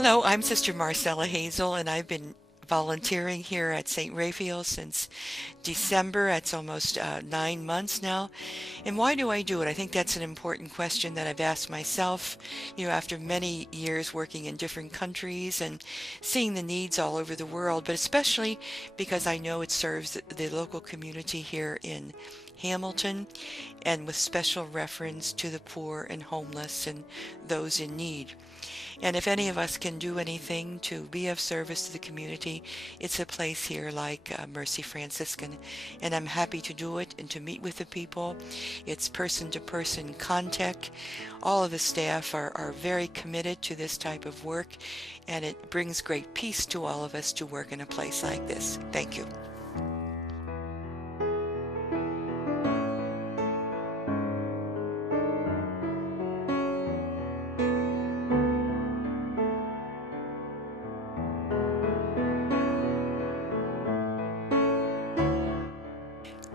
Hello, I'm Sister Marcella Hazel, and I've been volunteering here at St. Raphael since December. That's almost 9 months now. And why do I do it? I think that's an important question that I've asked myself, after many years working in different countries and seeing the needs all over the world, but especially because I know it serves the local community here in Hamilton, and with special reference to the poor and homeless and those in need. And if any of us can do anything to be of service to the community, it's a place here like Mercy Franciscan. And I'm happy to do it and to meet with the people. It's person-to-person contact. All of the staff are very committed to this type of work, and it brings great peace to all of us to work in a place like this. Thank you.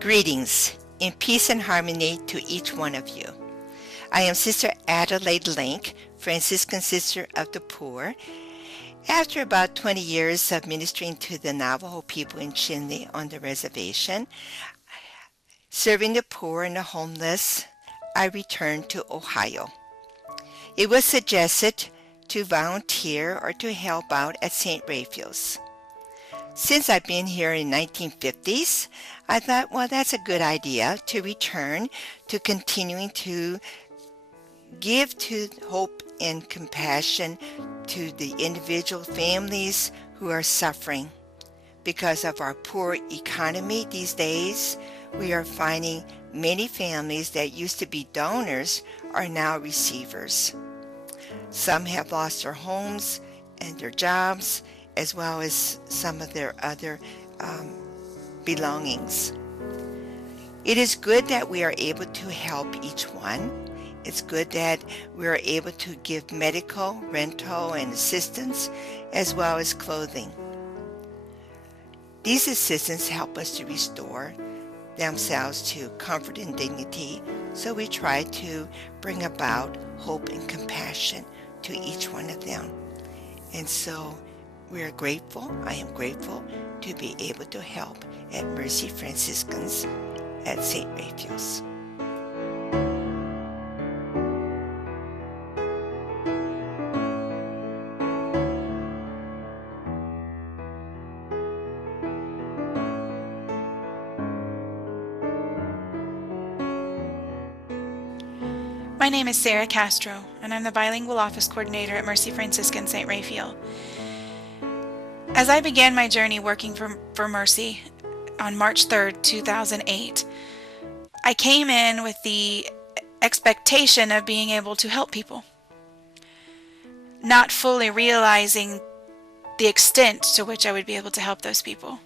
Greetings, in peace and harmony to each one of you. I am Sister Adelaide Link, Franciscan Sister of the Poor. After about 20 years of ministering to the Navajo people in Chinle on the reservation, serving the poor and the homeless, I returned to Ohio. It was suggested to volunteer or to help out at St. Raphael's. Since I've been here in 1950s, I thought, well, that's a good idea to return to continuing to give to hope and compassion to the individual families who are suffering. Because of our poor economy these days, we are finding many families that used to be donors are now receivers. Some have lost their homes and their jobs, as well as some of their other belongings. It is good that we are able to help each one. It's good that we are able to give medical, rental, and assistance, as well as clothing. These assistance help us to restore themselves to comfort and dignity, so we try to bring about hope and compassion to each one of them. And so we are grateful, I am grateful to be able to help at Mercy Franciscans at St. Raphael's. My name is Sarah Castro, and I'm the Bilingual Office Coordinator at Mercy Franciscan St. Raphael. As I began my journey working for Mercy on March 3rd, 2008, I came in with the expectation of being able to help people, not fully realizing the extent to which I would be able to help those people.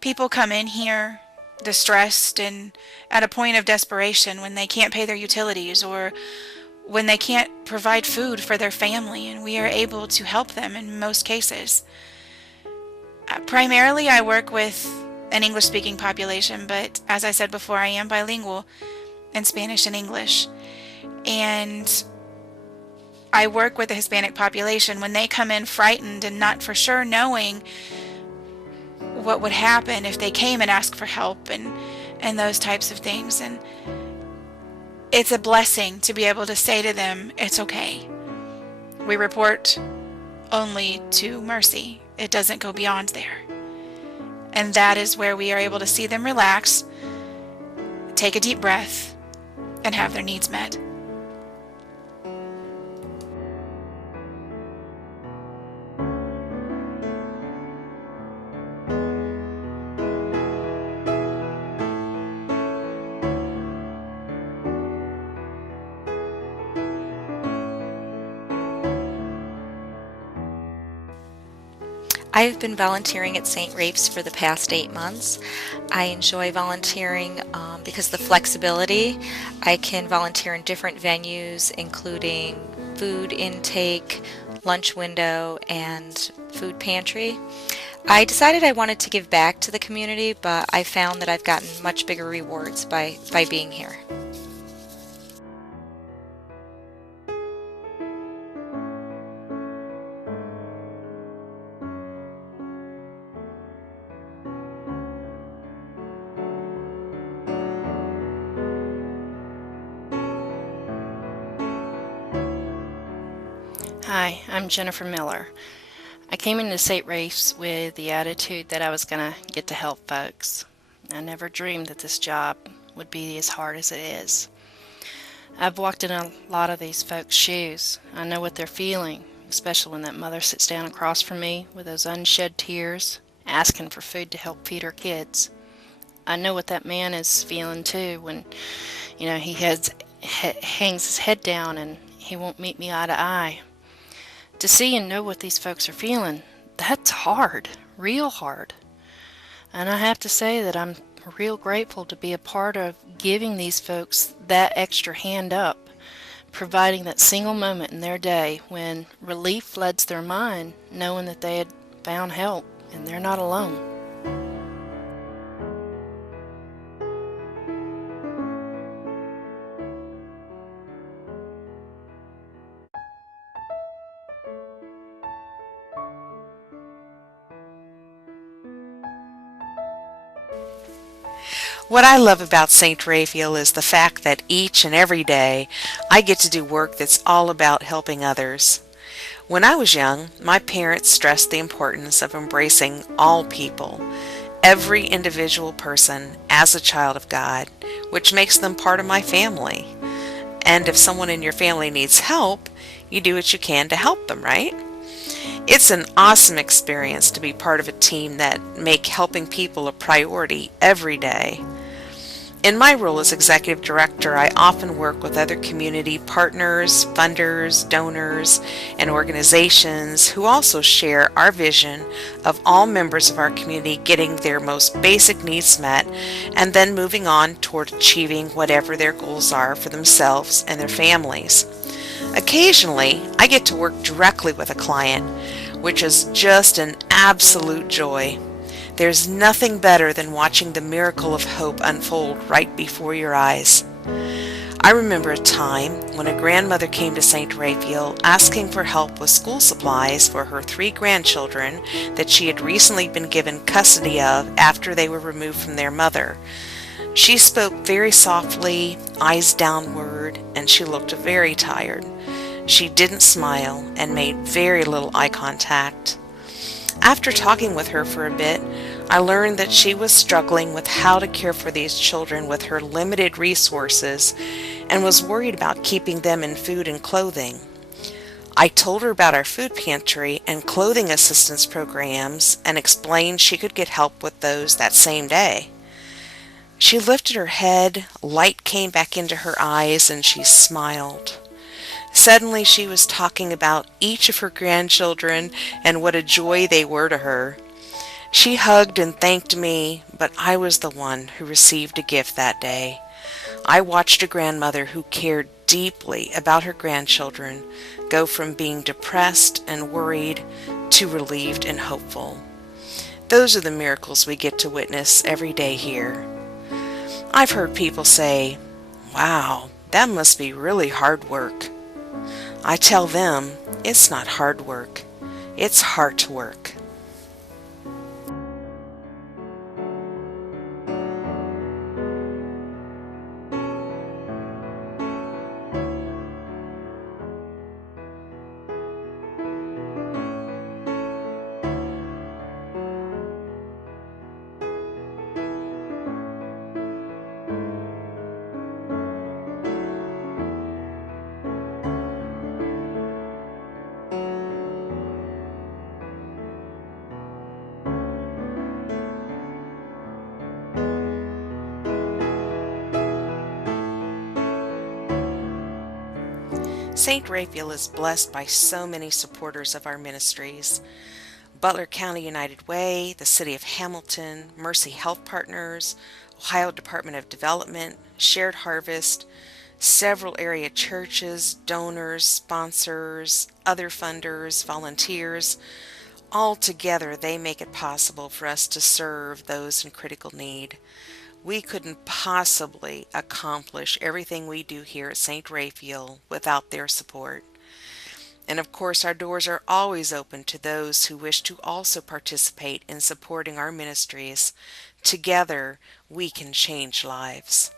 People come in here distressed and at a point of desperation when they can't pay their utilities or when they can't provide food for their family, and we are able to help them in most cases. Primarily, I work with an English-speaking population, but as I said before, I am bilingual in Spanish and English. And I work with the Hispanic population when they come in frightened and not for sure knowing what would happen if they came and asked for help and those types of things. And it's a blessing to be able to say to them, it's okay. We report only to Mercy. It doesn't go beyond there. And that is where we are able to see them relax, take a deep breath, and have their needs met. I've been volunteering at St. Rapes for the past 8 months. I enjoy volunteering because the flexibility. I can volunteer in different venues, including food intake, lunch window, and food pantry. I decided I wanted to give back to the community, but I found that I've gotten much bigger rewards by being here. Hi, I'm Jennifer Miller. I came into St. Rafe's with the attitude that I was going to get to help folks. I never dreamed that this job would be as hard as it is. I've walked in a lot of these folks' shoes. I know what they're feeling, especially when that mother sits down across from me with those unshed tears, asking for food to help feed her kids. I know what that man is feeling too when, hangs his head down and he won't meet me eye to eye. To see and know what these folks are feeling, that's hard, real hard. And I have to say that I'm real grateful to be a part of giving these folks that extra hand up, providing that single moment in their day when relief floods their mind, knowing that they had found help and they're not alone. What I love about St. Raphael is the fact that each and every day I get to do work that's all about helping others. When I was young, my parents stressed the importance of embracing all people, every individual person, as a child of God, which makes them part of my family. And if someone in your family needs help, you do what you can to help them, right? It's an awesome experience to be part of a team that make helping people a priority every day. In my role as executive director, I often work with other community partners, funders, donors, and organizations who also share our vision of all members of our community getting their most basic needs met and then moving on toward achieving whatever their goals are for themselves and their families. Occasionally, I get to work directly with a client, which is just an absolute joy. There's nothing better than watching the miracle of hope unfold right before your eyes. I remember a time when a grandmother came to St. Raphael asking for help with school supplies for her 3 grandchildren that she had recently been given custody of after they were removed from their mother. She spoke very softly, eyes downward, and she looked very tired. She didn't smile and made very little eye contact. After talking with her for a bit, I learned that she was struggling with how to care for these children with her limited resources and was worried about keeping them in food and clothing. I told her about our food pantry and clothing assistance programs and explained she could get help with those that same day. She lifted her head, light came back into her eyes, and she smiled. Suddenly she was talking about each of her grandchildren and what a joy they were to her. She hugged and thanked me, but I was the one who received a gift that day. I watched a grandmother who cared deeply about her grandchildren go from being depressed and worried to relieved and hopeful. Those are the miracles we get to witness every day here. I've heard people say, "Wow, that must be really hard work." I tell them, it's not hard work, it's heart work. St. Raphael is blessed by so many supporters of our ministries. Butler County United Way, the City of Hamilton, Mercy Health Partners, Ohio Department of Development, Shared Harvest, several area churches, donors, sponsors, other funders, volunteers. All together, they make it possible for us to serve those in critical need. We couldn't possibly accomplish everything we do here at St. Raphael without their support. And of course, our doors are always open to those who wish to also participate in supporting our ministries. Together, we can change lives.